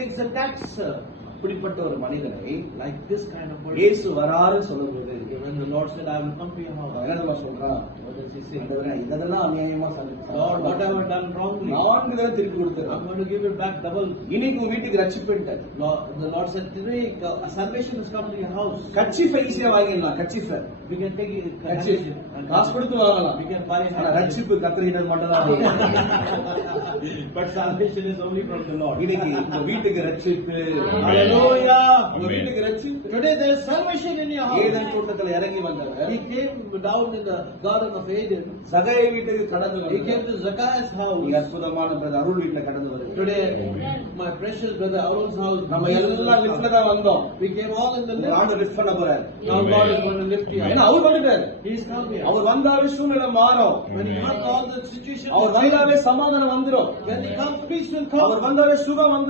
takes a tax. அப்படிப்பட்ட ஒரு மனிதனை Like this kind of person. இயேசு வராரு சொல்லும்போது When the Lord said, I will come to your house. என்ன சொல்றான்? What does he say? ஆண்டவரே, இதெல்லாம் அநியாயமா Lord, what have I done wrongly? 4 தடவை திருப்பி கொடுத்துறான். I'm going to give it back double. இன்னைக்கு உன் வீட்டுக்கு ரட்சிப்புட்டார். The Lord said, today salvation has come to your house. கச்சிஃபை ஈஸியா வாங்கிடலாம். கச்சிஃபை We can take it. காசு கொடுத்து வாங்கலாம். We can buy ஆனா ரட்சிப்பு கர்த்தரிடம் மட்டும்தான். But salvation is only from the Lord. இன்னைக்கு உங்க வீட்டுக்கு ரட்சிப்பு. Hallelujah. உங்க வீட்டுக்கு ரட்சிப்பு. Today there is salvation in your house. Eden தோட்டத்துல இறங்கி வந்தவர். He came down in the garden of Eden. சகாய வீட்டுக்கு கடந்து He வந்தார். came to Zacchaeus' house. நீ அற்புதமான பிரதர் அருள் வீட்டுல கடந்து வருது. Today, my precious brother Arul's house. நம்ம எல்லாம் லிஃப்ட்ல தான் வந்தோம். We came all in the lift. ஆண்டு லிஃப்ட் பண்ண போறாரு. Now God is going to lift you. ஏன்னா அவர் வந்துட்டாரு. He is come here. அவர் வந்தாவே சூழ்நிலை மாறும். When he comes, all the situation. அவர் வந்தாவே சமாதானம் வந்துரும். When he comes, peace will come. அவர் வந்தாவே சுகம் வந்துரும்.